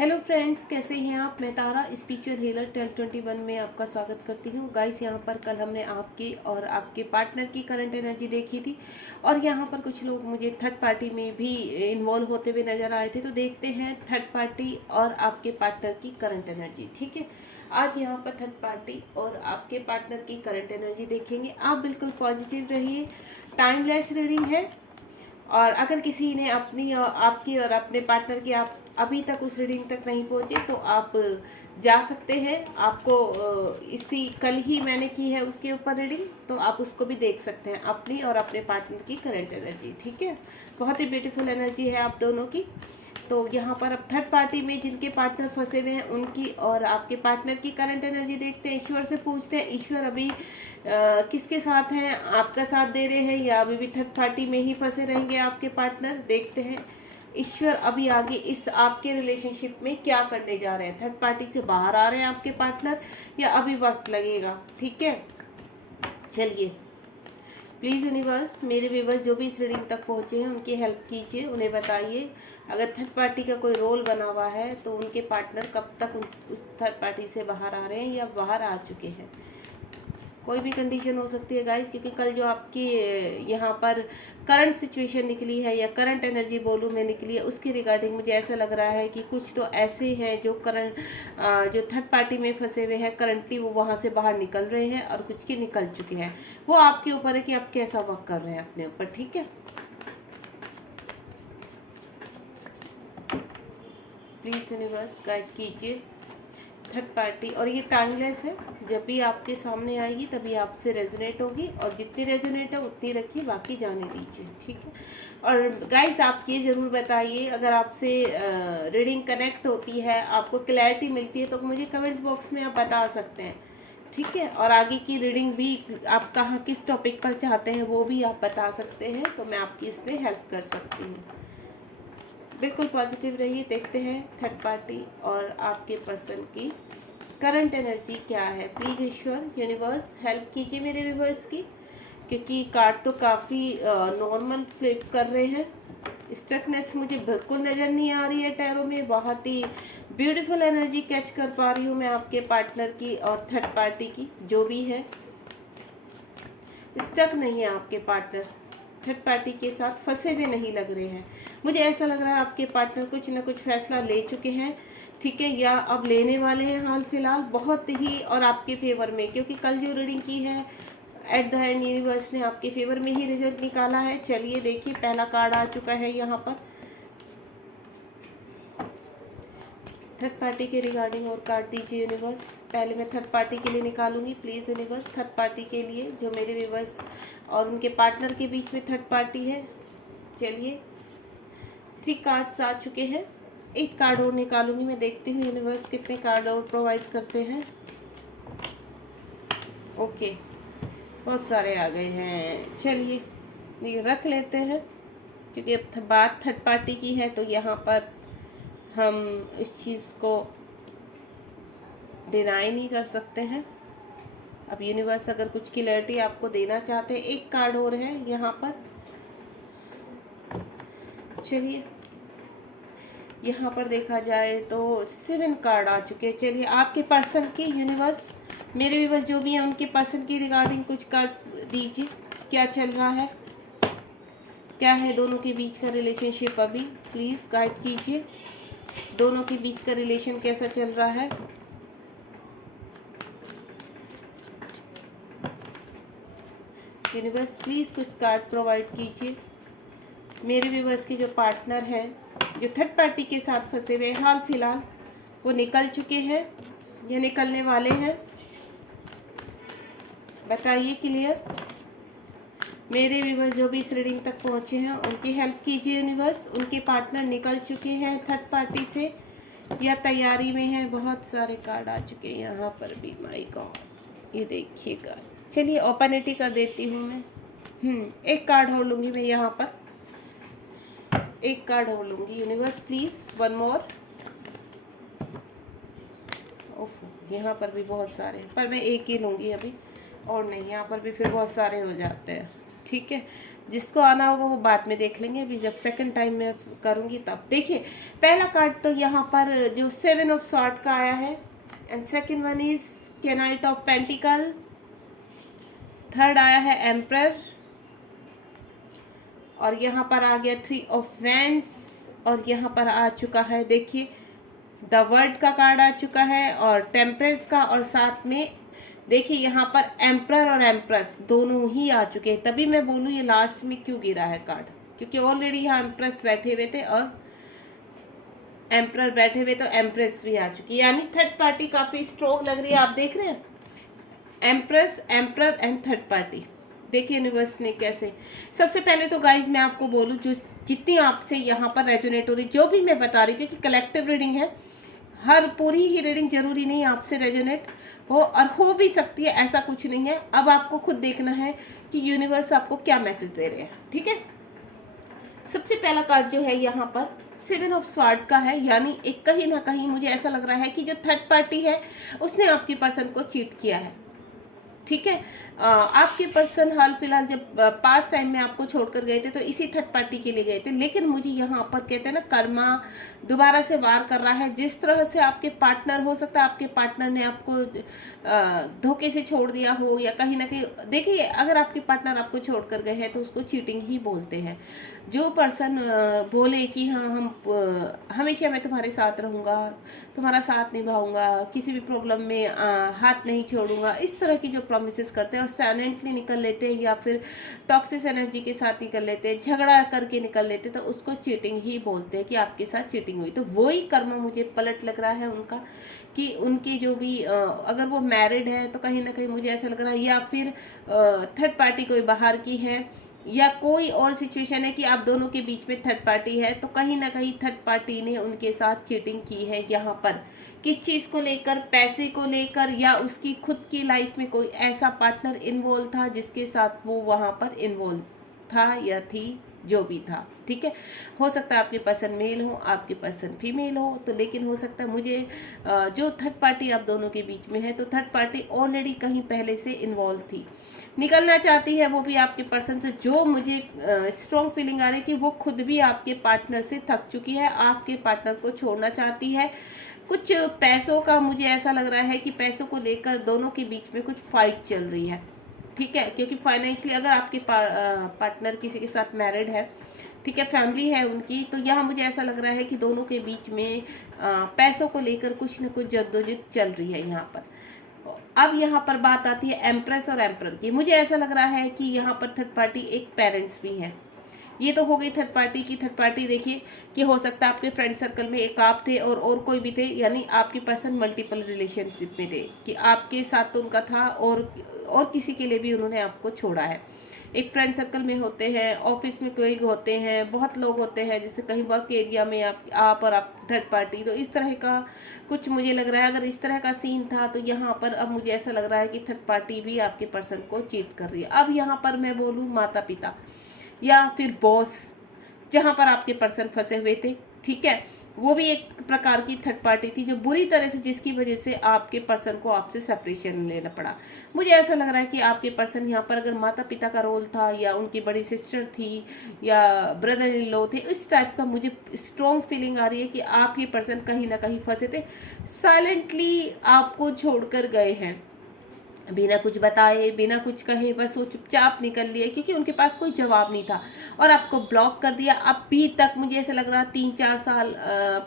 Hello friends, कैसे हैं आप। मैं तारा स्पिरिचुअल हीलर 1021 में आपका स्वागत करती हूँ। गाइस, यहाँ पर कल हमने आपकी और आपके पार्टनर की करंट एनर्जी देखी थी और यहाँ पर कुछ लोग मुझे थर्ड पार्टी में भी इन्वॉल्व होते हुए नजर आए थे। तो देखते हैं थर्ड पार्टी और आपके पार्टनर की करंट एनर्जी। ठीक है, आज यहाँ पर थर्ड पार्टी और आपके पार्टनर की करंट एनर्जी देखेंगे। आप बिल्कुल पॉजिटिव रहिए, टाइमलेस रीडिंग है। और अगर किसी ने अपनी आपकी और अपने पार्टनर की आप अभी तक उस रीडिंग तक नहीं पहुंचे तो आप जा सकते हैं। आपको इसी कल ही मैंने की है उसके ऊपर रीडिंग, तो आप उसको भी देख सकते हैं, अपनी और अपने पार्टनर की करंट एनर्जी। ठीक है, बहुत ही ब्यूटीफुल एनर्जी है आप दोनों की। तो यहाँ पर अब थर्ड पार्टी में जिनके पार्टनर फंसे हुए हैं उनकी और आपके पार्टनर की करंट एनर्जी देखते हैं। ईश्वर से पूछते हैं, ईश्वर अभी किसके साथ हैं, आपका साथ दे रहे हैं या अभी भी थर्ड पार्टी में ही फंसे रहेंगे आपके पार्टनर। देखते हैं ईश्वर अभी आगे इस आपके रिलेशनशिप में क्या करने जा रहे हैं। थर्ड पार्टी से बाहर आ रहे हैं आपके पार्टनर या अभी वक्त लगेगा। ठीक है, चलिए प्लीज़ यूनिवर्स, मेरे व्यूवर्स जो भी इस रीडिंग तक पहुँचे हैं उनकी हेल्प कीजिए। उन्हें बताइए अगर थर्ड पार्टी का कोई रोल बना हुआ है तो उनके पार्टनर कब तक उस थर्ड पार्टी से बाहर आ रहे हैं या बाहर आ चुके हैं। कोई भी कंडीशन हो सकती है गाइस, क्योंकि कल जो आपकी यहाँ पर करंट सिचुएशन निकली है या करंट एनर्जी बोलूँ में निकली है, उसके रिगार्डिंग मुझे ऐसा लग रहा है कि कुछ तो ऐसे हैं जो जो थर्ड पार्टी में फंसे हुए हैं करंटली, वो वहाँ से बाहर निकल रहे हैं और कुछ के निकल चुके हैं। वो आपके ऊपर है कि आप कैसा वर्क कर रहे हैं अपने ऊपर। ठीक है, प्लीज यूनिवर्स गाइड कीजिए थर्ड पार्टी। और ये टाइमलेस है, जब भी आपके सामने आएगी तभी आपसे रेजोनेट होगी और जितनी रेजोनेट है उतनी रखिए, बाकी जाने दीजिए। ठीक है, और गाइस आप ये ज़रूर बताइए अगर आपसे रीडिंग कनेक्ट होती है, आपको क्लैरिटी मिलती है तो मुझे कमेंट बॉक्स में आप बता सकते हैं। ठीक है, और आगे की रीडिंग भी आप कहाँ किस टॉपिक पर चाहते हैं वो भी आप बता सकते हैं, तो मैं आपकी इसमें हेल्प कर सकती हूँ। बिल्कुल पॉजिटिव रहिए। देखते हैं थर्ड पार्टी और आपके पर्सन की करंट एनर्जी क्या है। प्लीज़ ईश्वर यूनिवर्स हेल्प कीजिए मेरे व्यूवर्स की, क्योंकि कार्ड तो काफ़ी नॉर्मल फ्लिप कर रहे हैं। स्ट्रकनेस मुझे बिल्कुल नज़र नहीं आ रही है टैरो में। बहुत ही ब्यूटीफुल एनर्जी कैच कर पा रही हूँ मैं आपके पार्टनर की और थर्ड पार्टी की। जो भी है स्टक नहीं है आपके पार्टनर, थर्ड पार्टी के साथ फंसे हुए नहीं लग रहे हैं। मुझे ऐसा लग रहा है आपके पार्टनर कुछ ना कुछ फैसला ले चुके हैं। ठीक है, या अब लेने वाले हैं हाल फिलहाल, बहुत ही और आपके फेवर में, क्योंकि कल जो रीडिंग की है एट द एंड यूनिवर्स ने आपके फेवर में ही रिजल्ट निकाला है। चलिए देखिए, पहला कार्ड आ चुका है यहाँ पर थर्ड पार्टी के रिगार्डिंग। और कार्ड दीजिए यूनिवर्स। पहले मैं थर्ड पार्टी के लिए निकालूंगी। प्लीज़ यूनिवर्स, थर्ड पार्टी के लिए जो मेरे व्यूवर्स और उनके पार्टनर के बीच में थर्ड पार्टी है। चलिए 3 कार्ड्स आ चुके हैं, एक कार्ड और निकालूंगी मैं। देखती हूँ यूनिवर्स कितने कार्ड और प्रोवाइड करते हैं। ओके, बहुत सारे आ गए हैं। चलिए ये रख लेते हैं, क्योंकि अब बात थर्ड पार्टी की है तो यहाँ पर हम इस चीज़ को डिनाई नहीं कर सकते हैं। अब यूनिवर्स अगर कुछ क्लैरिटी आपको देना चाहते हैं, एक कार्ड और है यहाँ पर। चलिए यहाँ पर देखा जाए तो 7 कार्ड आ चुके हैं। चलिए आपके पर्सन की यूनिवर्स, मेरे व्यूवर्स जो भी हैं उनके पर्सन की रिगार्डिंग कुछ कार्ड दीजिए। क्या चल रहा है, क्या है दोनों के बीच का रिलेशनशिप अभी। प्लीज़ गाइड कीजिए, दोनों के बीच का रिलेशन कैसा चल रहा है। यूनिवर्स प्लीज़ कुछ कार्ड प्रोवाइड कीजिए। मेरे व्यूवर्स के जो पार्टनर हैं जो थर्ड पार्टी के साथ फंसे हुए हाल फिलहाल, वो निकल चुके हैं या निकलने वाले हैं, बताइए क्लियर। मेरे व्यूवर्स जो भी इस रीडिंग तक पहुंचे हैं उनकी हेल्प कीजिए यूनिवर्स। उनके पार्टनर निकल चुके हैं थर्ड पार्टी से या तैयारी में हैं। बहुत सारे कार्ड आ चुके हैं यहाँ पर भी, माय गॉड, ये देखिएगा। चलिए ओपनिटी कर देती हूँ मैं। एक कार्ड और लूँगी मैं यहाँ पर, एक कार्ड और लूँगी। Universe please one more. ओफ, यहाँ पर भी बहुत सारे, पर मैं एक ही लूँगी अभी और नहीं, यहाँ पर भी फिर बहुत सारे हो जाते हैं। ठीक है, जिसको आना होगा वो बाद में देख लेंगे, अभी जब सेकंड टाइम मैं करूँगी तब। देखिए पहला कार्ड तो यहाँ पर जो 7 ऑफ सॉर्ड का आया है, and second one is night of pentacle, third आया है एम्परर, और यहाँ पर आ गया 3 ऑफ वैंड्स, और यहाँ पर आ चुका है देखिए द वर्ल्ड का कार्ड आ चुका है, और टेम्परेंस का, और साथ में देखिए यहाँ पर एम्परर और एम्प्रेस दोनों ही आ चुके हैं। तभी मैं बोलूँ ये लास्ट में क्यों गिरा है कार्ड, क्योंकि ऑलरेडी यहाँ एम्प्रेस बैठे हुए थे और एम्परर बैठे हुए, तो एम्प्रेस भी आ चुकी है, यानी थर्ड पार्टी काफी स्ट्रॉन्ग लग रही है। आप देख रहे हैं empress, emperor and third party. देखिए यूनिवर्स ने कैसे, सबसे पहले तो गाइज मैं आपको बोलूँ जो जितनी आपसे यहाँ पर रेजोनेट हो रही, जो भी मैं बता रही हूँ, क्योंकि कलेक्टिव रीडिंग है, हर पूरी ही रीडिंग जरूरी नहीं आपसे रेजोनेट हो, और हो भी सकती है, ऐसा कुछ नहीं है। अब आपको खुद देखना है कि यूनिवर्स आपको क्या मैसेज दे रहे हैं, ठीक है। सबसे पहला कार्ड जो है यहाँ पर 7 ऑफ स्वॉर्ड का है, यानी एक कहीं ना कहीं मुझे ऐसा लग रहा है कि जो थर्ड पार्टी है उसने आपकी पर्सन को चीट किया है, ठीक है। आपके पर्सन हाल फिलहाल जब पास टाइम में आपको छोड़कर गए थे तो इसी थर्ड पार्टी के लिए गए थे, लेकिन मुझे यहाँ पर कहते हैं ना कर्मा दोबारा से वार कर रहा है। जिस तरह से आपके पार्टनर, हो सकता है आपके पार्टनर ने आपको धोखे से छोड़ दिया हो, या कहीं ना कहीं, देखिए अगर आपके पार्टनर आपको छोड़कर गए हैं तो उसको चीटिंग ही बोलते हैं। जो पर्सन बोले कि हाँ हम हमेशा मैं तुम्हारे साथ रहूँगा, तुम्हारा साथ निभाऊंगा, किसी भी प्रॉब्लम में हाथ नहीं छोड़ूंगा, इस तरह की जो प्रॉमिसेस करते हैं और साइलेंटली निकल लेते हैं, या फिर टॉक्सिक एनर्जी के साथ निकल लेते हैं, झगड़ा करके निकल लेते हैं, तो उसको चीटिंग ही बोलते हैं कि आपके साथ चीटिंग हुई। तो वही कर्म मुझे पलट लग रहा है उनका, कि उनकी जो भी अगर वो मैरिड है तो कहीं ना कहीं मुझे ऐसा लग रहा है, या फिर थर्ड पार्टी कोई बाहर की है, या कोई और सिचुएशन है कि आप दोनों के बीच में थर्ड पार्टी है, तो कहीं ना कहीं थर्ड पार्टी ने उनके साथ चीटिंग की है। यहाँ पर किस चीज़ को लेकर, पैसे को लेकर, या उसकी खुद की लाइफ में कोई ऐसा पार्टनर इन्वॉल्व था जिसके साथ वो वहाँ पर इन्वॉल्व था या थी, जो भी था, ठीक है। हो सकता है आपके पर्सन मेल हो, आपके पर्सन फीमेल हो, तो लेकिन हो सकता है मुझे जो थर्ड पार्टी आप दोनों के बीच में है, तो थर्ड पार्टी ऑलरेडी कहीं पहले से इन्वॉल्व थी, निकलना चाहती है वो भी आपके पर्सन से। जो मुझे स्ट्रॉन्ग फीलिंग आ रही है कि वो खुद भी आपके पार्टनर से थक चुकी है, आपके पार्टनर को छोड़ना चाहती है। कुछ पैसों का मुझे ऐसा लग रहा है कि पैसों को लेकर दोनों के बीच में कुछ फाइट चल रही है, ठीक है, क्योंकि फाइनेंशियली अगर आपके पार्टनर किसी के साथ मैरिड है, ठीक है, फैमिली है उनकी, तो यहाँ मुझे ऐसा लग रहा है कि दोनों के बीच में पैसों को लेकर कुछ न कुछ जद्दोजहद चल रही है यहाँ पर। अब यहाँ पर बात आती है एम्प्रेस और एम्परर की। मुझे ऐसा लग रहा है कि यहाँ पर थर्ड पार्टी एक पेरेंट्स भी है। ये तो हो गई थर्ड पार्टी की। थर्ड पार्टी देखिए कि हो सकता है आपके फ्रेंड सर्कल में एक आप थे और कोई भी थे, यानी आपके पर्सन मल्टीपल रिलेशनशिप में थे, कि आपके साथ तो उनका था और किसी के लिए भी उन्होंने आपको छोड़ा है। एक फ्रेंड सर्कल में होते हैं, ऑफिस में कोई होते हैं, बहुत लोग होते हैं, जैसे कहीं वर्क एरिया में आप और आप थर्ड पार्टी, तो इस तरह का कुछ मुझे लग रहा है। अगर इस तरह का सीन था तो यहाँ पर अब मुझे ऐसा लग रहा है कि थर्ड पार्टी भी आपके पर्सन को चीट कर रही है। अब यहाँ पर मैं बोलूँ माता पिता या फिर बॉस, जहाँ पर आपके पर्सन फंसे हुए थे, ठीक है, वो भी एक प्रकार की थर्ड पार्टी थी जो बुरी तरह से, जिसकी वजह से आपके पर्सन को आपसे सेपरेशन लेना पड़ा। मुझे ऐसा लग रहा है कि आपके पर्सन यहाँ पर अगर माता पिता का रोल था, या उनकी बड़ी सिस्टर थी, या ब्रदर इन लॉ थे, इस टाइप का मुझे स्ट्रॉन्ग फीलिंग आ रही है कि आपके पर्सन कहीं ना कहीं फंसे थे, साइलेंटली आपको छोड़कर गए हैं, बिना कुछ बताए, बिना कुछ कहे, बस वो चुपचाप निकल लिए, क्योंकि उनके पास कोई जवाब नहीं था और आपको ब्लॉक कर दिया। अभी तक मुझे ऐसा लग रहा 3-4 साल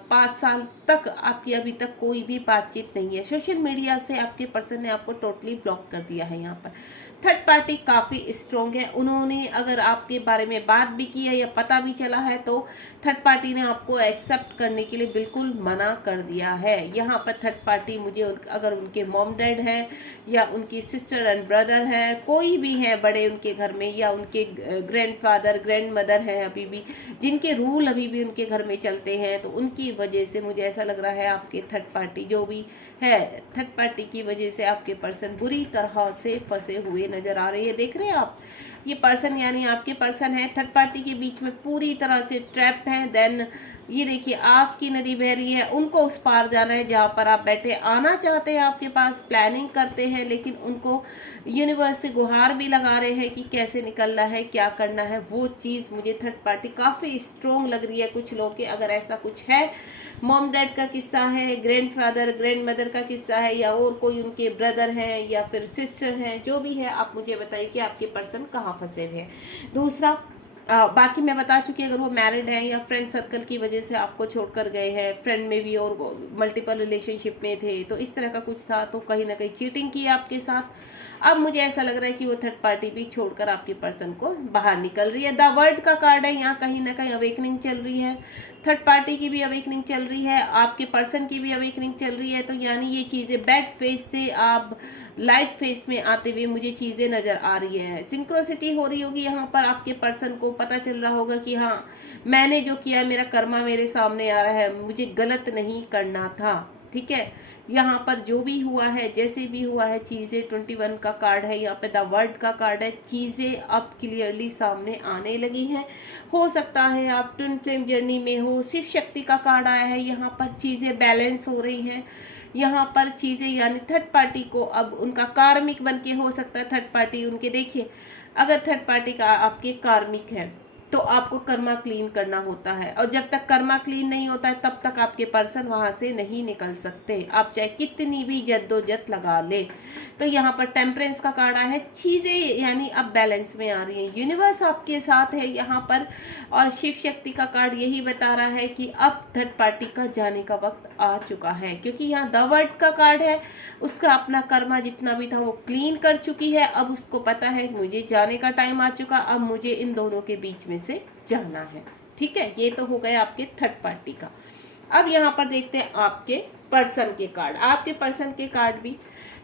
5 साल तक आपकी अभी तक कोई भी बातचीत नहीं है। सोशल मीडिया से आपके पर्सन ने आपको टोटली ब्लॉक कर दिया है। यहाँ पर थर्ड पार्टी काफ़ी स्ट्रॉन्ग है। उन्होंने अगर आपके बारे में बात भी की है या पता भी चला है तो थर्ड पार्टी ने आपको एक्सेप्ट करने के लिए बिल्कुल मना कर दिया है। यहाँ पर थर्ड पार्टी मुझे अगर उनके मॉम डैड हैं या उनकी सिस्टर एंड ब्रदर हैं, कोई भी हैं बड़े उनके घर में, या उनके ग्रैंडफादर ग्रैंड मदर हैं अभी भी, जिनके रूल अभी भी उनके घर में चलते हैं, तो उनकी वजह से मुझे ऐसा लग रहा है आपके थर्ड पार्टी जो भी है, थर्ड पार्टी की वजह से आपके पर्सन बुरी तरह से फंसे हुए नजर आ रहे हैं। देख रहे हैं आप, ये पर्सन यानी आपके पर्सन है थर्ड पार्टी के बीच में पूरी तरह से ट्रैप है। देन ये देखिए आपकी नदी बह रही है, उनको उस पार जाना है जहाँ पर आप बैठे। आना चाहते हैं आपके पास, प्लानिंग करते हैं, लेकिन उनको यूनिवर्स से गुहार भी लगा रहे हैं कि कैसे निकलना है, क्या करना है। वो चीज़ मुझे थर्ड पार्टी काफ़ी स्ट्रोंग लग रही है कुछ लोग के। अगर ऐसा कुछ है, मॉम डैड का किस्सा है, ग्रैंडफादर ग्रैंड मदर का किस्सा है, या और कोई उनके ब्रदर हैं या फिर सिस्टर हैं, जो भी है आप मुझे बताइए कि आपके पर्सन कहाँ फंसे हुए हैं। दूसरा, बाकी मैं बता चुकी, अगर वो मैरिड है या फ्रेंड सर्कल की वजह से आपको छोड़कर गए हैं, फ्रेंड में भी और मल्टीपल रिलेशनशिप में थे, तो इस तरह का कुछ था, तो कहीं ना कहीं चीटिंग की आपके साथ। अब मुझे ऐसा लग रहा है कि वो थर्ड पार्टी भी छोड़कर आपके पर्सन को बाहर निकल रही है। द वर्ल्ड का कार्ड है, यहाँ कहीं ना कहीं अवेकनिंग चल रही है, थर्ड पार्टी की भी अवेकनिंग चल रही है, आपके पर्सन की भी अवेकनिंग चल रही है। तो यानी ये चीज़ें बैड फेस से आप लाइट फेस में आते हुए मुझे चीज़ें नज़र आ रही हैं। सिंक्रोसिटी हो रही होगी यहाँ पर, आपके पर्सन को पता चल रहा होगा कि हाँ, मैंने जो किया, मेरा कर्मा मेरे सामने आ रहा है, मुझे गलत नहीं करना था। ठीक है, यहाँ पर जो भी हुआ है, जैसे भी हुआ है, चीज़ें 21 का कार्ड है, यहाँ पे द वर्ल्ड का कार्ड है, चीज़ें अब क्लियरली सामने आने लगी हैं। हो सकता है आप ट्विन फ्लेम जर्नी में हो, शिव शक्ति का कार्ड आया है, यहाँ पर चीज़ें बैलेंस हो रही हैं। यहाँ पर चीज़ें यानी थर्ड पार्टी को अब उनका कार्मिक बन के, हो सकता है थर्ड पार्टी उनके, देखिए अगर थर्ड पार्टी का आपके कार्मिक है तो आपको कर्मा क्लीन करना होता है, और जब तक कर्मा क्लीन नहीं होता है तब तक आपके पर्सन वहां से नहीं निकल सकते, आप चाहे कितनी भी जद्दोजहद लगा ले। तो यहाँ पर टेम्परेंस का कार्ड आया है, चीज़ें यानी अब बैलेंस में आ रही हैं, यूनिवर्स आपके साथ है यहाँ पर। और शिव शक्ति का कार्ड यही बता रहा है कि अब थर्ड पार्टी का जाने का वक्त आ चुका है, क्योंकि यहाँ द वर्ल्ड का कार्ड है, उसका अपना कर्मा जितना भी था वो क्लीन कर चुकी है। अब उसको पता है मुझे जाने का टाइम आ चुका, अब मुझे इन दोनों के बीच में से जाना है। ठीक है, ये तो हो गया आपके थर्ड पार्टी का। अब यहाँ पर देखते हैं आपके पर्सन के कार्ड। आपके पर्सन के कार्ड भी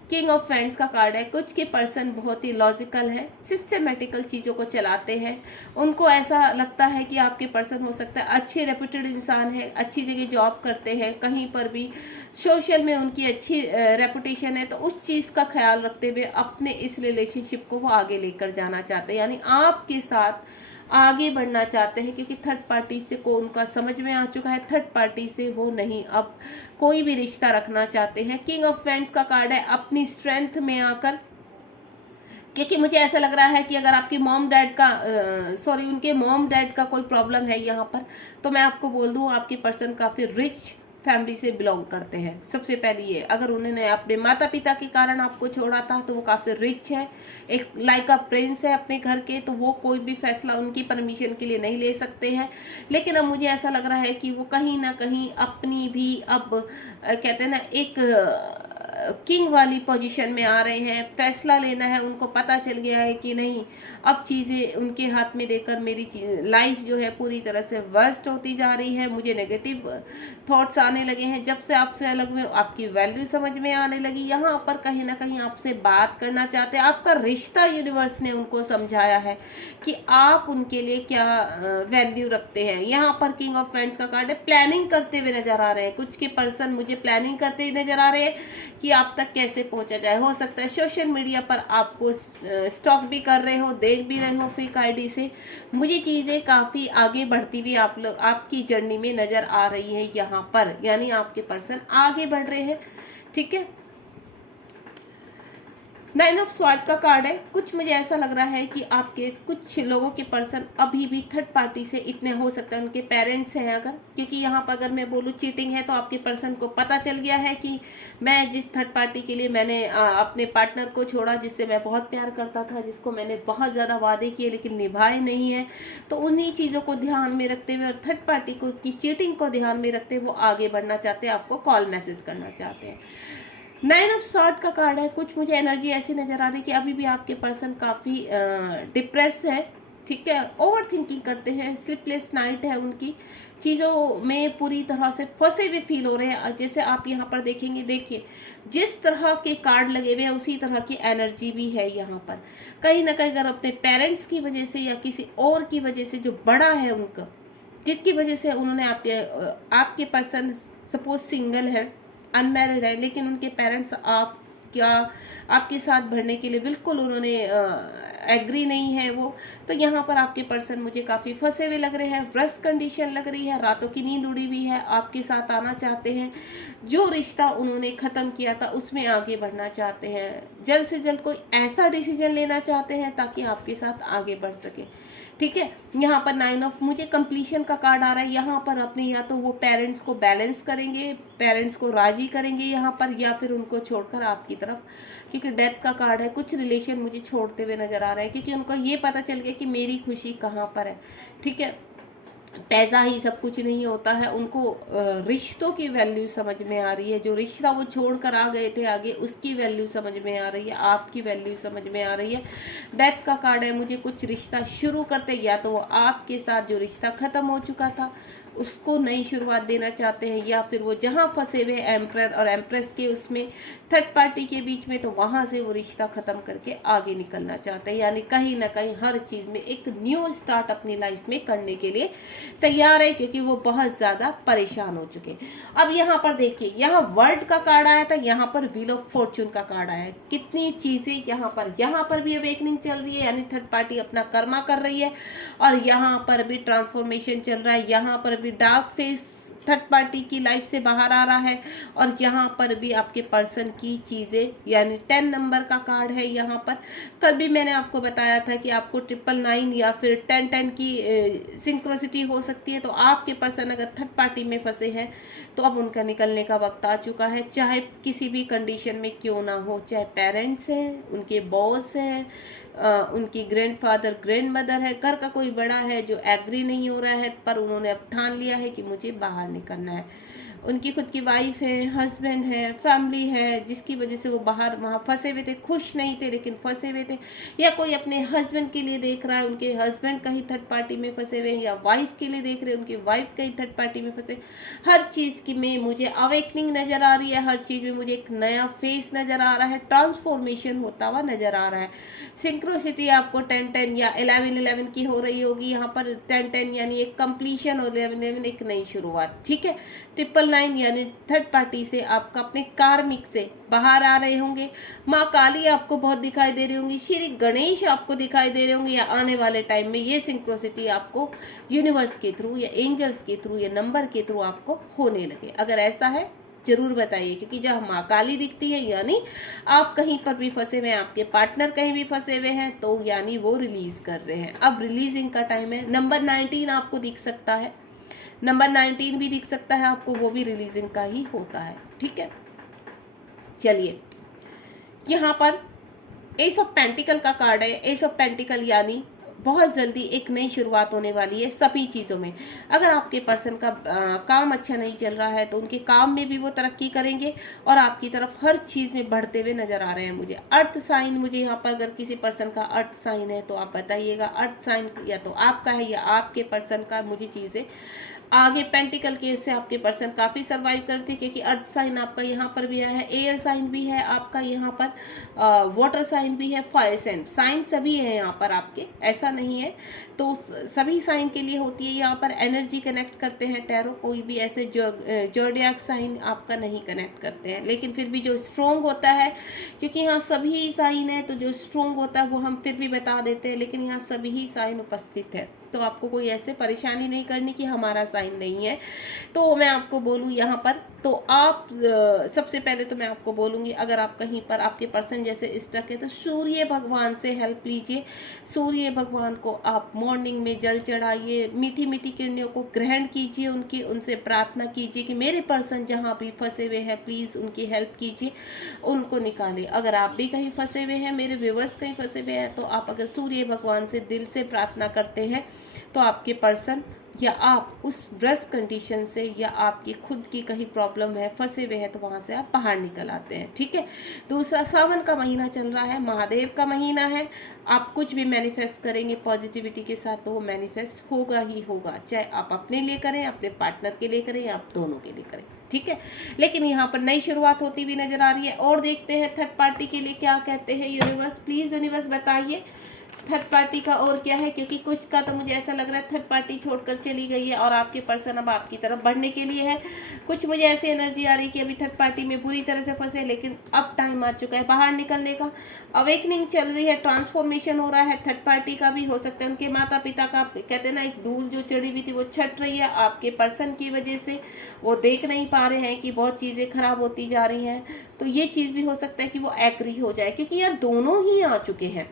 किंग ऑफ फ्रेंड्स का कार्ड है। कुछ के पर्सन बहुत ही लॉजिकल है, सिस्टमेटिकल चीज़ों को चलाते हैं, उनको ऐसा लगता है कि आपके पर्सन हो सकता है अच्छे रेप्यूटेड इंसान है, अच्छी जगह जॉब करते हैं, कहीं पर भी सोशल में उनकी अच्छी रेपुटेशन है, तो उस चीज़ का ख्याल रखते हुए अपने इस रिलेशनशिप को वो आगे लेकर जाना चाहते हैं, यानी आपके साथ आगे बढ़ना चाहते हैं, क्योंकि थर्ड पार्टी से को उनका समझ में आ चुका है, थर्ड पार्टी से वो नहीं अब कोई भी रिश्ता रखना चाहते हैं। किंग ऑफ फ्रेंड्स का कार्ड है, अपनी स्ट्रेंथ में आकर, क्योंकि मुझे ऐसा लग रहा है कि अगर आपकी मॉम डैड का उनके मॉम डैड का कोई प्रॉब्लम है यहाँ पर, तो मैं आपको बोल दूँ आपके पर्सन काफ़ी रिच फैमिली से बिलोंग करते हैं। सबसे पहले ये, अगर उन्होंने अपने माता पिता के कारण आपको छोड़ा था तो वो काफ़ी रिच है, एक लाइक अ प्रिंस है अपने घर के, तो वो कोई भी फैसला उनकी परमिशन के लिए नहीं ले सकते हैं। लेकिन अब मुझे ऐसा लग रहा है कि वो कहीं ना कहीं अपनी भी अब कहते हैं ना, एक किंग वाली पोजीशन में आ रहे हैं, फैसला लेना है, उनको पता चल गया है कि नहीं, अब चीज़ें उनके हाथ में देकर मेरी लाइफ जो है पूरी तरह से वर्स्ट होती जा रही है, मुझे नेगेटिव थॉट्स आने लगे हैं, जब से आपसे अलग हुए आपकी वैल्यू समझ में आने लगी। यहाँ पर कहीं ना कहीं आपसे बात करना चाहते हैं, आपका रिश्ता यूनिवर्स ने उनको समझाया है कि आप उनके लिए क्या वैल्यू रखते हैं। यहाँ पर किंग ऑफ फ्रेंड्स का कार्ड है, प्लानिंग करते हुए नजर आ रहे हैं, कुछ के पर्सन मुझे प्लानिंग करते हुए नजर आ रहे हैं कि आप तक कैसे पहुंचा जाए। हो सकता है सोशल मीडिया पर आपको स्टॉक भी कर रहे हो, देख भी रहे हो फेक आईडी से। मुझे चीज़ें काफ़ी आगे बढ़ती हुई आप लोग आपकी जर्नी में नज़र आ रही है यहाँ पर, यानी आपके पर्सन आगे बढ़ रहे हैं। ठीक है, 9 ऑफ स्वॉर्ड का कार्ड है। कुछ मुझे ऐसा लग रहा है कि आपके कुछ लोगों के पर्सन अभी भी थर्ड पार्टी से इतने, हो सकता है उनके पेरेंट्स हैं अगर, क्योंकि यहाँ पर अगर मैं बोलूँ चीटिंग है, तो आपके पर्सन को पता चल गया है कि मैं जिस थर्ड पार्टी के लिए मैंने अपने पार्टनर को छोड़ा, जिससे मैं बहुत प्यार करता था, जिसको मैंने बहुत ज़्यादा वादे किए लेकिन निभाए नहीं है, तो उन्हीं चीज़ों को ध्यान में रखते हुए और थर्ड पार्टी को की चीटिंग को ध्यान में रखते हुए वो आगे बढ़ना चाहते हैं, आपको कॉल मैसेज करना चाहते हैं। 9 ऑफ सॉर्ड का कार्ड है। कुछ मुझे एनर्जी ऐसी नजर आ रही है कि अभी भी आपके पर्सन काफ़ी डिप्रेस है। ठीक है, ओवर थिंकिंग करते हैं, स्लीपलेस नाइट है उनकी, चीज़ों में पूरी तरह से फंसे हुए फील हो रहे हैं। जैसे आप यहाँ पर देखेंगे, देखिए जिस तरह के कार्ड लगे हुए हैं उसी तरह की एनर्जी भी है यहाँ पर। कहीं ना कहीं अगर अपने पेरेंट्स की वजह से या किसी और की वजह से जो बड़ा है उनका, जिसकी वजह से उन्होंने आपके पर्सन सपोज सिंगल है, अनमैरिड है, लेकिन उनके पेरेंट्स आपके साथ बढ़ने के लिए बिल्कुल उन्होंने एग्री नहीं है वो, तो यहाँ पर आपके पर्सन मुझे काफ़ी फंसे हुए लग रहे हैं, व्रस्ट कंडीशन लग रही है, रातों की नींद उड़ी हुई है, आपके साथ आना चाहते हैं, जो रिश्ता उन्होंने ख़त्म किया था उसमें आगे बढ़ना चाहते हैं, जल्द से जल्द कोई ऐसा डिसीजन लेना चाहते हैं ताकि आपके साथ आगे बढ़ सके। ठीक है, यहाँ पर 9 ऑफ मुझे कंप्लीशन का कार्ड आ रहा है। यहाँ पर अपने या तो वो पेरेंट्स को बैलेंस करेंगे, पेरेंट्स को राजी करेंगे यहाँ पर, या फिर उनको छोड़कर आपकी तरफ, क्योंकि डेथ का कार्ड है, कुछ रिलेशन मुझे छोड़ते हुए नजर आ रहा है, क्योंकि उनको ये पता चल गया कि मेरी खुशी कहाँ पर है। ठीक है, पैसा ही सब कुछ नहीं होता है, उनको रिश्तों की वैल्यू समझ में आ रही है, जो रिश्ता वो छोड़ कर आ गए थे आगे उसकी वैल्यू समझ में आ रही है, आपकी वैल्यू समझ में आ रही है। डेथ का कार्ड है, मुझे कुछ रिश्ता शुरू करते, या तो वो आपके साथ जो रिश्ता ख़त्म हो चुका था उसको नई शुरुआत देना चाहते हैं, या फिर वो जहाँ फंसे हुए एम्प्रर और एम्प्रेस के उसमें थर्ड पार्टी के बीच में, तो वहाँ से वो रिश्ता ख़त्म करके आगे निकलना चाहते हैं, यानी कहीं ना कहीं हर चीज़ में एक न्यू स्टार्ट अपनी लाइफ में करने के लिए तैयार है, क्योंकि वो बहुत ज़्यादा परेशान हो चुके। अब यहाँ पर देखिए, यहाँ वर्ल्ड का कार्ड आया था, यहाँ पर व्हील ऑफ फॉर्चून का कार्ड आया है। कितनी चीज़ें यहाँ पर भी अवेकनिंग चल रही है, यानी थर्ड पार्टी अपना कर्मा कर रही है, और यहाँ पर भी ट्रांसफॉर्मेशन चल रहा है, यहाँ पर भी डार्क फेस थर्ड पार्टी की लाइफ से बाहर आ रहा है, और यहाँ पर भी आपके पर्सन की चीज़ें, यानी 10 नंबर का कार्ड है यहाँ पर। कल भी मैंने आपको बताया था कि आपको 999 या फिर 1010 की सिंक्रोसिटी हो सकती है, तो आपके पर्सन अगर थर्ड पार्टी में फंसे हैं तो अब उनका निकलने का वक्त आ चुका है, चाहे किसी भी कंडीशन में क्यों ना हो, चाहे पेरेंट्स हैं, उनके बॉस हैं, उनकी ग्रैंडफादर ग्रैंड मदर है, घर का कोई बड़ा है जो एग्री नहीं हो रहा है, पर उन्होंने अब ठान लिया है कि मुझे बाहर निकलना है। उनकी खुद की वाइफ है, हस्बैंड है, फैमिली है, जिसकी वजह से वो बाहर वहाँ फंसे हुए थे, खुश नहीं थे लेकिन फंसे हुए थे, या कोई अपने हस्बैंड के लिए देख रहा है, उनके हस्बैंड कहीं थर्ड पार्टी में फंसे हुए हैं, या वाइफ के लिए देख रहे हैं, उनकी वाइफ कहीं थर्ड पार्टी में फंसे। हर चीज़ की में मुझे अवेकनिंग नज़र आ रही है, हर चीज़ में मुझे एक नया फेस नज़र आ रहा है, ट्रांसफॉर्मेशन होता हुआ नज़र आ रहा है। सिंक्रोसिटी आपको 10-10 या 11-11 की हो रही होगी, यहाँ पर 10-10 यानी एक कंप्लीशन और 11-11 एक नई शुरुआत। ठीक है, 999 यानी थर्ड पार्टी से आपका अपने कार्मिक से बाहर आ रहे होंगे। माँ काली आपको बहुत दिखाई दे रही होंगी, श्री गणेश आपको दिखाई दे रहे होंगे, या आने वाले टाइम में ये सिंक्रोसिटी आपको यूनिवर्स के थ्रू या एंजल्स के थ्रू या नंबर के थ्रू आपको होने लगे। अगर ऐसा है जरूर बताइए, क्योंकि जब माँ काली दिखती है यानी आप कहीं पर भी फंसे हुए हैं, आपके पार्टनर कहीं भी फंसे हुए हैं, तो यानी वो रिलीज कर रहे हैं। अब रिलीजिंग का टाइम है। नंबर 19 आपको दिख सकता है, नंबर 19 भी दिख सकता है आपको, वो भी रिलीजिंग का ही होता है। ठीक है, चलिए यहाँ पर एस ऑफ पेंटिकल का कार्ड है। एस ऑफ पेंटिकल यानी बहुत जल्दी एक नई शुरुआत होने वाली है सभी चीज़ों में। अगर आपके पर्सन का काम अच्छा नहीं चल रहा है तो उनके काम में भी वो तरक्की करेंगे और आपकी तरफ हर चीज़ में बढ़ते हुए नजर आ रहे हैं। मुझे अर्थ साइन, मुझे यहाँ पर अगर किसी पर्सन का अर्थ साइन है तो आप बताइएगा। अर्थ साइन या तो आपका है या आपके पर्सन का, मुझे चीज़ें आगे पेंटिकल के से आपके पर्सन काफ़ी सर्वाइव करते हैं, क्योंकि अर्थ साइन आपका यहाँ पर भी है, एयर साइन भी है आपका यहाँ पर, वाटर साइन भी है, फायर साइन सभी है यहाँ पर आपके, ऐसा नहीं है। तो सभी साइन के लिए होती है यहाँ पर। एनर्जी कनेक्ट करते हैं टैरो, कोई भी ऐसे जोडियाक साइन आपका नहीं कनेक्ट करते हैं, लेकिन फिर भी जो स्ट्रोंग होता है, क्योंकि यहाँ सभी साइन है तो जो स्ट्रोंग होता है वो हम फिर भी बता देते हैं, लेकिन यहाँ सभी साइन उपस्थित है, तो आपको कोई ऐसे परेशानी नहीं करनी कि हमारा साइन नहीं है। तो मैं आपको बोलूँ यहाँ पर, तो आप सबसे पहले तो मैं आपको बोलूँगी, अगर आप कहीं पर आपके पर्सन जैसे स्टक है तो सूर्य भगवान से हेल्प लीजिए। सूर्य भगवान को आप मॉर्निंग में जल चढ़ाइए, मीठी मीठी किरणों को ग्रहण कीजिए, उनसे प्रार्थना कीजिए कि मेरे पर्सन जहाँ भी फंसे हुए हैं प्लीज़ उनकी हेल्प कीजिए, उनको निकालिए। अगर आप भी कहीं फंसे हुए हैं, मेरे व्यूवर्स कहीं फंसे हुए हैं, तो आप अगर सूर्य भगवान से दिल से प्रार्थना करते हैं तो आपके पर्सन या आप उस व्रस्ट कंडीशन से, या आपकी खुद की कहीं प्रॉब्लम है, फंसे हुए हैं, तो वहाँ से आप बाहर निकल आते हैं। ठीक है, दूसरा सावन का महीना चल रहा है, महादेव का महीना है। आप कुछ भी मैनिफेस्ट करेंगे पॉजिटिविटी के साथ तो वो मैनिफेस्ट होगा ही होगा, चाहे आप अपने लिए करें, अपने पार्टनर के लिए करें, या आप दोनों के लिए करें। ठीक है, लेकिन यहाँ पर नई शुरुआत होती हुई नजर आ रही है। और देखते हैं थर्ड पार्टी के लिए क्या कहते हैं यूनिवर्स। प्लीज यूनिवर्स बताइए थर्ड पार्टी का और क्या है, क्योंकि कुछ का तो मुझे ऐसा लग रहा है थर्ड पार्टी छोड़कर चली गई है और आपके पर्सन अब आपकी तरफ बढ़ने के लिए है। कुछ मुझे ऐसी एनर्जी आ रही है कि अभी थर्ड पार्टी में बुरी तरह से फंसे, लेकिन अब टाइम आ चुका है बाहर निकलने का। अवेकनिंग चल रही है, ट्रांसफॉर्मेशन हो रहा है। थर्ड पार्टी का भी हो सकता है, उनके माता पिता का, कहते हैं ना, एक धूल जो चढ़ी हुई थी वो छट रही है आपके पर्सन की वजह से। वो देख नहीं पा रहे हैं कि बहुत चीज़ें खराब होती जा रही हैं, तो ये चीज़ भी हो सकता है कि वो एग्री हो जाए, क्योंकि यहाँ दोनों ही आ चुके हैं।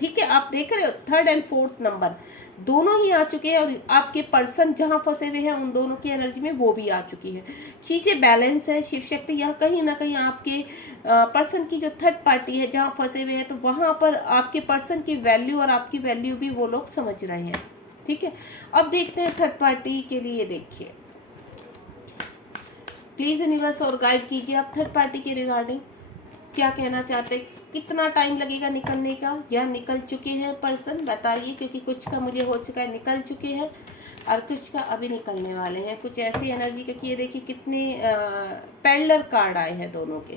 ठीक है, आप देख रहे हो थर्ड एंड फोर्थ नंबर दोनों ही आ चुके हैं, और आपके पर्सन जहां फंसे हुए हैं उन दोनों की एनर्जी में वो भी आ चुकी है। चीजें बैलेंस है। शिव शक्ति यहाँ कहीं ना कहीं आपके पर्सन की जो थर्ड पार्टी है जहां फंसे हुए हैं, तो वहां पर आपके पर्सन की वैल्यू और आपकी वैल्यू भी वो लोग समझ रहे हैं। ठीक है, अब देखते हैं थर्ड पार्टी के लिए। देखिए प्लीज यूनिवर्स और गाइड कीजिए आप थर्ड पार्टी के रिगार्डिंग क्या कहना चाहते हैं, कितना टाइम लगेगा निकलने का, या निकल चुके हैं पर्सन, बताइए। क्योंकि कुछ का मुझे हो चुका है, निकल चुके हैं, और कुछ का अभी निकलने वाले हैं। कुछ ऐसी एनर्जी का कि ये देखिए कितने पेंडलर कार्ड आए हैं दोनों के।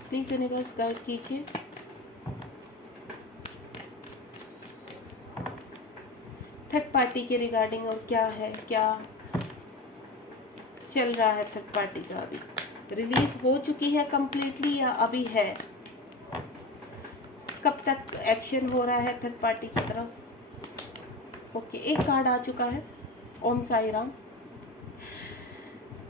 प्लीज यूनिवर्स गाइड कीजिए। थर्ड पार्टी के रिगार्डिंग और क्या है, क्या चल रहा है थर्ड पार्टी का। अभी रिलीज हो चुकी है कंप्लीटली या अभी है, कब तक एक्शन हो रहा है थर्ड पार्टी की तरफ। ओके, एक कार्ड आ चुका है, ओम साई राम।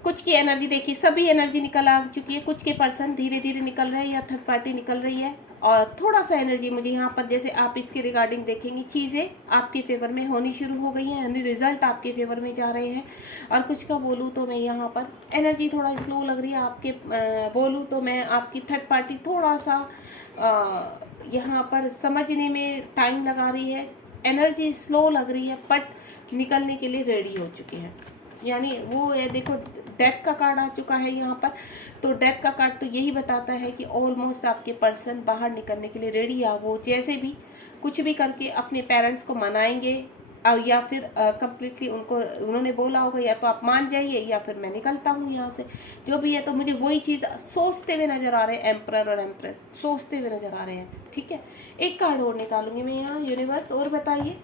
कुछ की एनर्जी देखिए, सभी एनर्जी निकल आ चुकी है। कुछ के पर्सन धीरे धीरे निकल रहे हैं या थर्ड पार्टी निकल रही है, और थोड़ा सा एनर्जी मुझे यहाँ पर, जैसे आप इसके रिगार्डिंग देखेंगे, चीज़ें आपके फेवर में होनी शुरू हो गई हैं, यानी रिजल्ट आपके फेवर में जा रहे हैं। और कुछ का बोलूँ तो मैं यहाँ पर एनर्जी थोड़ा स्लो लग रही है आपके, बोलूँ तो मैं आपकी थर्ड पार्टी थोड़ा सा यहाँ पर समझने में टाइम लगा रही है, एनर्जी स्लो लग रही है, बट निकलने के लिए रेडी हो चुकी है। यानी वो ये देखो डेथ का कार्ड आ चुका है यहाँ पर, तो डेथ का कार्ड तो यही बताता है कि ऑलमोस्ट आपके पर्सन बाहर निकलने के लिए रेडी है। वो जैसे भी कुछ भी करके अपने पेरेंट्स को मनाएंगे, और या फिर कम्प्लीटली उन्होंने बोला होगा या तो आप मान जाइए या फिर मैं निकलता हूँ यहाँ से, जो भी है। तो मुझे वही चीज़ सोचते हुए नजर आ रहे हैं, एम्परर और एम्प्रेस सोचते हुए नजर आ रहे हैं। ठीक है, एक कार्ड और निकालूंगी मैं यहाँ यूनिवर्स, और बताइए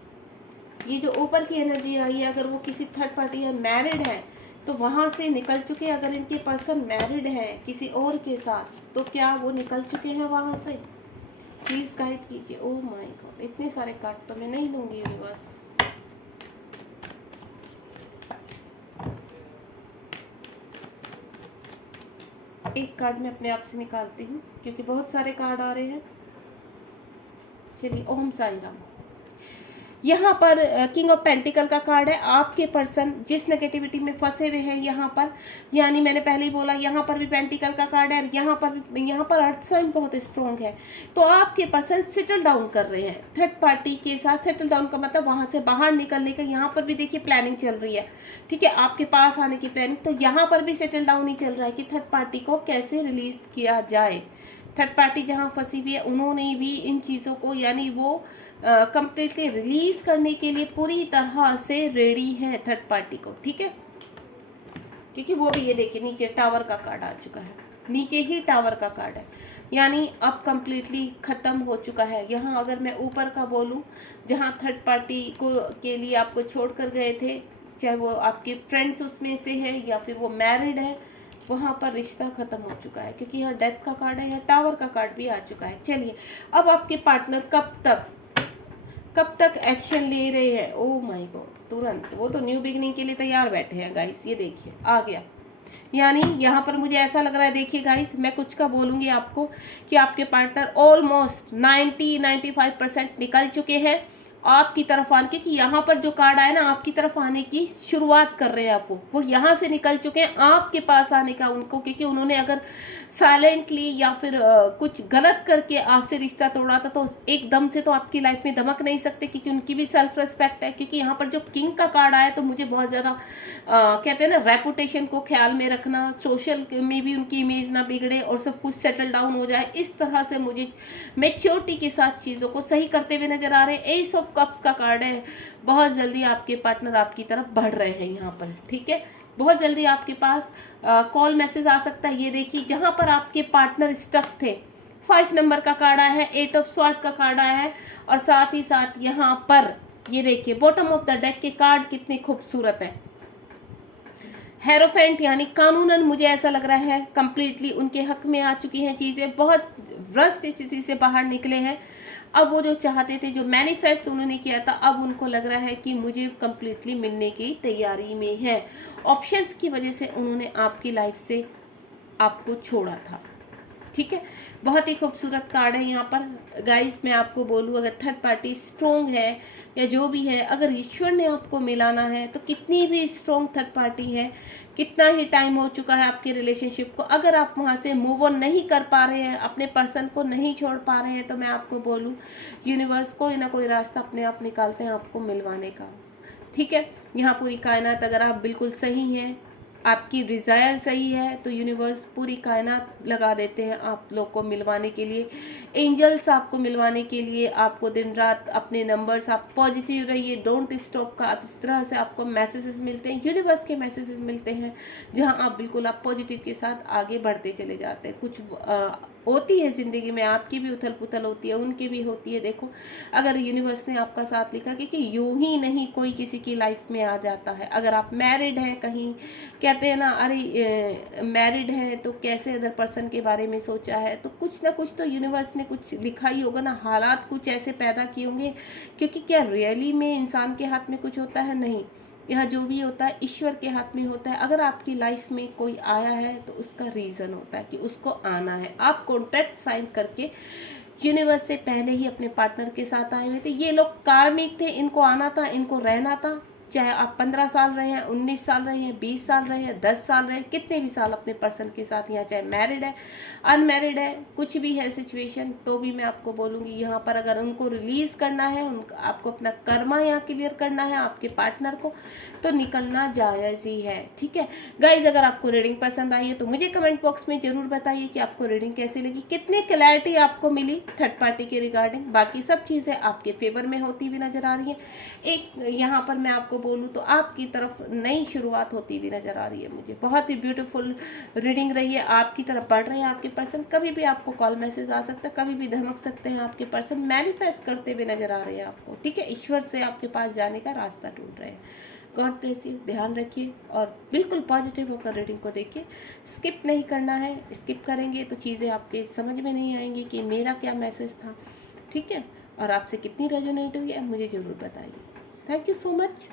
ये जो ऊपर की एनर्जी आई है, अगर वो किसी थर्ड पार्टी या मैरिड है तो वहां से निकल चुके हैं। अगर इनके पर्सन मैरिड है किसी और के साथ, तो क्या वो निकल चुके हैं वहां से? प्लीज गाइड कीजिए। ओह माय गॉड, इतने सारे कार्ड तो मैं नहीं लूंगी यूनिवर्स। एक कार्ड मैं अपने आप से निकालती हूँ क्योंकि बहुत सारे कार्ड आ रहे हैं। चलिए, ओम साई राम। यहाँ पर किंग ऑफ पेंटिकल का कार्ड है। आपके पर्सन जिस नेगेटिविटी में फंसे हुए हैं यहाँ पर, यानी मैंने पहले ही बोला, यहाँ पर भी पेंटिकल का कार्ड है, और यहाँ पर अर्थ साइन बहुत स्ट्रॉन्ग है। तो आपके पर्सन सेटल डाउन कर रहे हैं थर्ड पार्टी के साथ। सेटल डाउन का मतलब वहाँ से बाहर निकलने का। यहाँ पर भी देखिए प्लानिंग चल रही है, ठीक है, आपके पास आने की प्लानिंग। तो यहाँ पर भी सेटल डाउन ही चल रहा है कि थर्ड पार्टी को कैसे रिलीज किया जाए। थर्ड पार्टी जहाँ फंसी हुई है उन्होंने भी इन चीज़ों को, यानी वो कंप्लीटली रिलीज करने के लिए पूरी तरह से रेडी है थर्ड पार्टी को। ठीक है, क्योंकि वो भी, ये देखिए नीचे टावर का कार्ड आ चुका है, नीचे ही टावर का कार्ड है, यानी अब कंप्लीटली खत्म हो चुका है। यहाँ अगर मैं ऊपर का बोलूँ, जहाँ थर्ड पार्टी को के लिए आपको छोड़ कर गए थे, चाहे वो आपके फ्रेंड्स उसमें से है या फिर वो मैरिड है, वहाँ पर रिश्ता खत्म हो चुका है, क्योंकि यहाँ डेथ का कार्ड है, यहाँ टावर का कार्ड भी आ चुका है। चलिए, अब आपके पार्टनर कब तक एक्शन ले रहे हैं? ओह माय गॉड, तुरंत। वो तो न्यू बिगनिंग के लिए तैयार बैठे हैं गाइस। ये देखिए आ गया, यानी यहाँ पर मुझे ऐसा लग रहा है, देखिए गाइस, मैं कुछ का बोलूँगी आपको कि आपके पार्टनर ऑलमोस्ट 90-95% निकल चुके हैं आपकी तरफ आने की। कि यहाँ पर जो कार्ड आया ना, आपकी तरफ आने की शुरुआत कर रहे हैं आप, वो यहाँ से निकल चुके हैं आपके पास आने का उनको, क्योंकि उन्होंने अगर साइलेंटली या फिर कुछ गलत करके आपसे रिश्ता तोड़ा था, तो एकदम से तो आपकी लाइफ में धमक नहीं सकते, क्योंकि उनकी भी सेल्फ रिस्पेक्ट है। क्योंकि यहाँ पर जो किंग का कार्ड आया, तो मुझे बहुत ज़्यादा कहते हैं ना, रेपुटेशन को ख्याल में रखना, सोशल में भी उनकी इमेज ना बिगड़े और सब कुछ सेटल डाउन हो जाए, इस तरह से मुझे मेच्योरिटी के साथ चीज़ों को सही करते हुए नजर आ रहे हैं। एस ऑफ कप्स का कार्ड है, बहुत जल्दी आपके पार्टनर आपकी तरफ बढ़ रहे हैं यहाँ पर। ठीक है, बहुत जल्दी आपके पास कॉल मैसेज आ सकता है। ये देखिए, जहाँ पर आपके पार्टनर स्टक थे, 5 नंबर का कार्ड आया है, 8 ऑफ स्वॉर्ड का कार्ड आया है, और साथ ही साथ यहाँ पर ये देखिए बॉटम ऑफ द डेक के कार्ड कितने खूबसूरत है। हेरोफेंट यानी कानूनन मुझे ऐसा लग रहा है कंप्लीटली उनके हक में आ चुकी हैं चीज़ें, बहुत रस्ट स्थिति से बाहर निकले हैं। अब वो जो चाहते थे, जो मैनिफेस्ट उन्होंने किया था, अब उनको लग रहा है कि मुझे कंप्लीटली मिलने की तैयारी में है। ऑप्शंस की वजह से उन्होंने आपकी लाइफ से आपको छोड़ा था, ठीक है। बहुत ही खूबसूरत कार्ड है यहाँ पर गाइस। मैं आपको बोलूँ, अगर थर्ड पार्टी स्ट्रोंग है या जो भी है, अगर ईश्वर ने आपको मिलाना है तो कितनी भी स्ट्रोंग थर्ड पार्टी है, कितना ही टाइम हो चुका है आपके रिलेशनशिप को, अगर आप वहाँ से मूव ऑन नहीं कर पा रहे हैं, अपने पर्सन को नहीं छोड़ पा रहे हैं, तो मैं आपको बोलूँ यूनिवर्स कोई ना कोई रास्ता अपने आप निकालते हैं आपको मिलवाने का, ठीक है। यहाँ पूरी कायनात, अगर आप बिल्कुल सही हैं, आपकी डिज़ायर सही है, तो यूनिवर्स पूरी कायनात लगा देते हैं आप लोग को मिलवाने के लिए। एंजल्स आपको मिलवाने के लिए, आपको दिन रात अपने नंबर्स, आप पॉजिटिव रहिए, डोंट स्टॉप का इस तरह से आपको मैसेजेस मिलते हैं, यूनिवर्स के मैसेजेस मिलते हैं, जहां आप बिल्कुल आप पॉजिटिव के साथ आगे बढ़ते चले जाते हैं। कुछ होती है ज़िंदगी में, आपकी भी उथल पुथल होती है, उनकी भी होती है। देखो, अगर यूनिवर्स ने आपका साथ लिखा, क्योंकि यूं ही नहीं कोई किसी की लाइफ में आ जाता है। अगर आप मैरिड हैं, कहीं कहते हैं ना, अरे मैरिड है तो कैसे अदर पर्सन के बारे में सोचा है, तो कुछ ना कुछ तो यूनिवर्स ने कुछ लिखा ही होगा ना, हालात कुछ ऐसे पैदा किए होंगे। क्योंकि क्या रियली में इंसान के हाथ में कुछ होता है? नहीं, यहाँ जो भी होता है ईश्वर के हाथ में होता है। अगर आपकी लाइफ में कोई आया है तो उसका रीज़न होता है कि उसको आना है। आप कॉन्ट्रैक्ट साइन करके यूनिवर्स से पहले ही अपने पार्टनर के साथ आए हुए थे। ये लोग कार्मिक थे, इनको आना था, इनको रहना था। चाहे आप 15 साल रहे हैं, 19 साल रहे हैं, 20 साल रहे हैं, 10 साल रहे हैं, कितने भी साल अपने पर्सन के साथ, यहाँ चाहे मैरिड है, अनमैरिड है, कुछ भी है सिचुएशन, तो भी मैं आपको बोलूँगी यहाँ पर अगर उनको रिलीज़ करना है, आपको अपना कर्मा यहाँ क्लियर करना है आपके पार्टनर को, तो निकलना जायज़ ही है, ठीक है। गाइज, अगर आपको रीडिंग पसंद आई है तो मुझे कमेंट बॉक्स में ज़रूर बताइए कि आपको रीडिंग कैसी लगी, कितनी क्लैरिटी आपको मिली थर्ड पार्टी के रिगार्डिंग। बाकी सब चीज़ें आपके फेवर में होती हुई नज़र आ रही है। एक यहाँ पर मैं आपको बोलूँ तो आपकी तरफ नई शुरुआत होती हुई नज़र आ रही है मुझे। बहुत ही ब्यूटीफुल रीडिंग रही है, आपकी तरफ बढ़ रहे हैं आपके पर्सन। कभी भी आपको कॉल मैसेज आ सकता है, कभी भी धमक सकते हैं आपके पर्सन, मैनिफेस्ट करते हुए नज़र आ रहे हैं आपको, ठीक है। ईश्वर से आपके पास जाने का रास्ता ढूंढ रहे हैं। गॉड ब्लेस यू, ध्यान रखिए और बिल्कुल पॉजिटिव होकर रीडिंग को देखिए। स्किप नहीं करना है, स्किप करेंगे तो चीज़ें आपके समझ में नहीं आएंगी कि मेरा क्या मैसेज था, ठीक है। और आपसे कितनी रेजोनेट हुई है मुझे ज़रूर बताइए। Thank you so much.